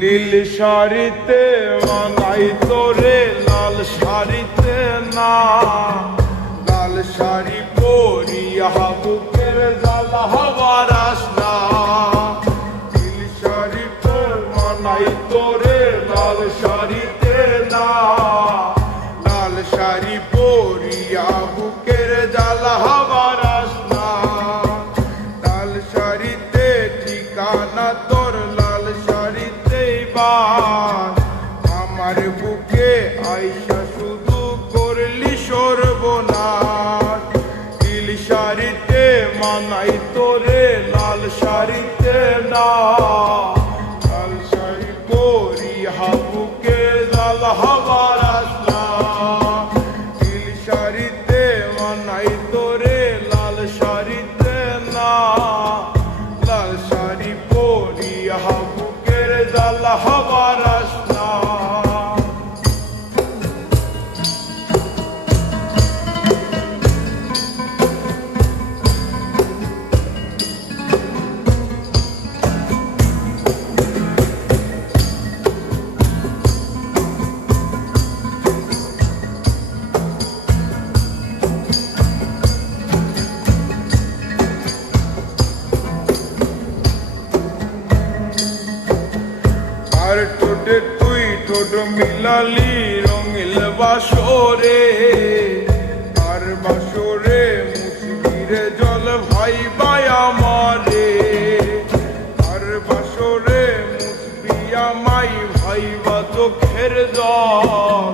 নীল শাড়িতে মানাই তোরে লাল শাড়িতে না, লাল শাড়ি পরিয়া বুকের জ্বালা হবার আসনা। নীল শাড়িতে মানাই তোরে লাল শাড়িতে না, লাল শাড়ি পরিয়া বুকের জ্বালা হবার আসনা। লাল শাড়িতে ঠিকানা তোর লাল শাড়িতেই বাস, আমার বুকে আইসা শুধু করলি সর্বনাশ। নীল শাড়িতে মানাই তোরে লাল শাড়িতে না, লাল শাড়ি পরিয়া বুকে জ্বালা হবার আসনা। নীল শাড়িতে মানাই তোরে লাল শাড়িতে না, লাল শাড়ি পরিয়া বুকের জ্বালা হবার আসনা। আর ঠোঁটে তুই ঠোঁট মিলালি রঙিল বাসরে, আর বাসরে মুসবিরে জল ভাই বাই আমারে। আর বাসরে মুসবি আমাই ভাই বা চোখের জল,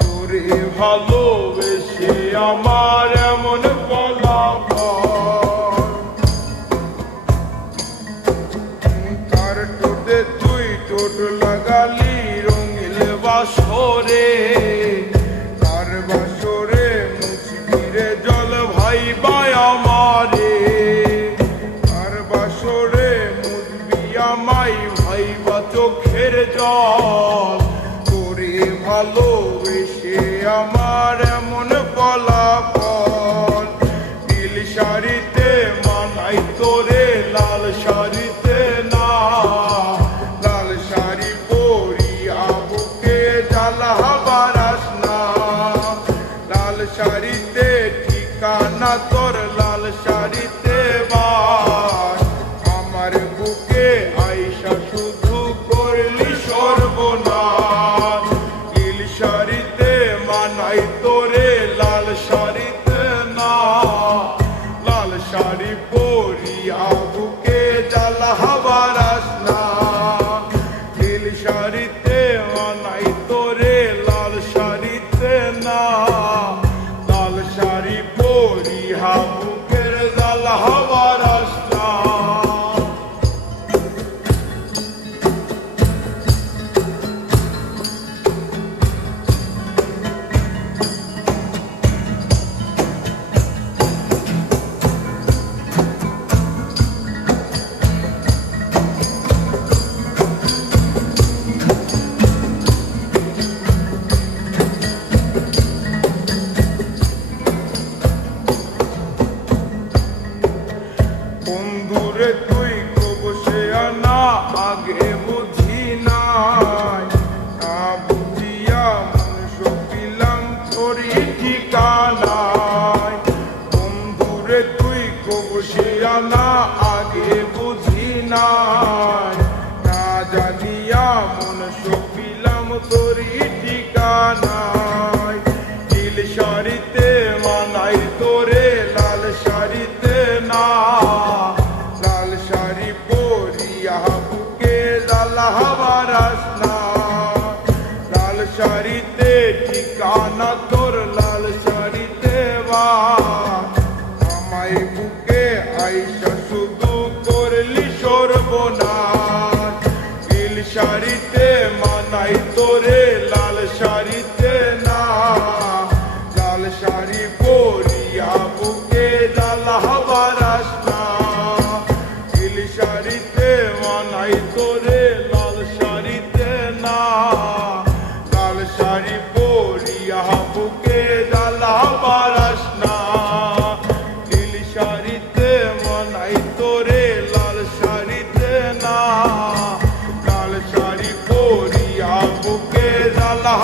তোরে ভালোবেসে আমার এমন ফলাফল। তার ঠোঁটে তুই ঠোঁট লাগালি রঙিল বাসরে, তার বাসরে মুসবিরে জল ভাই বাই আমারে। তার বাসরে মুসবি আমাই ভাই বা চোখের জল, তোরে ভালোবেসে আমার এমন ফলাফল। নীল শাড়িতে মানাই তোরে লাল শাড়িতে না, লাল শাড়ি পরিয়া বুকে জ্বালা হবার আসনা। লাল শাড়িতে ঠিকানা তোর লাল শাড়িতে বাস, আমার বুকে আইসা শুধু করলি সর্বনাশ। নীল শাড়িতে মানাই তোরে লাল শাড়িতে না, লাল শাড়ি পরিয়া বুকে জ্বালা হবার আসনা। নীল শাড়িতে মানাই তোরে লাল শাড়িতে না, লাল শাড়ি পরিয়া বুকের জ্বালা হবার আসনা। বন্ধুরে তুই কবসে আনা আগে বুঝি নাই, না বুঝিয়া মন সপিলাম তোরি ঠিকানায়। বন্ধুরে তুই কবসে আনা আগে বুঝি নাই, না জানিয়া মন সপিলাম তোরি ঠিকানায়। নীল শাড়িতে মানাই তোরে লাল শাড়িতে না, লাল শাড়ি পরিয়া বুকে জ্বালা হবার আসনা। লাল শাড়িতে ঠিকানা তোর লাল শাড়িতে বাস, আমায় বুকে আইসা শুধু করলি সর্বনাশ। নীল শাড়িতে মানাই তোরে লাল শাড়িতে না, লাল শাড়ি পরিয়া বুকে জ্বালা হবার আসনা। নীল শাড়িতে মানাই তোরে লাল শাড়িতে না, লাল শাড়ি পরিয়া বুকে জ্বালা হবার আসনা। নীল শাড়িতে মানাই তোরে লাল শাড়িতে না, লাল শাড়ি শাড়ি পরিয়া বুকে জ্বালা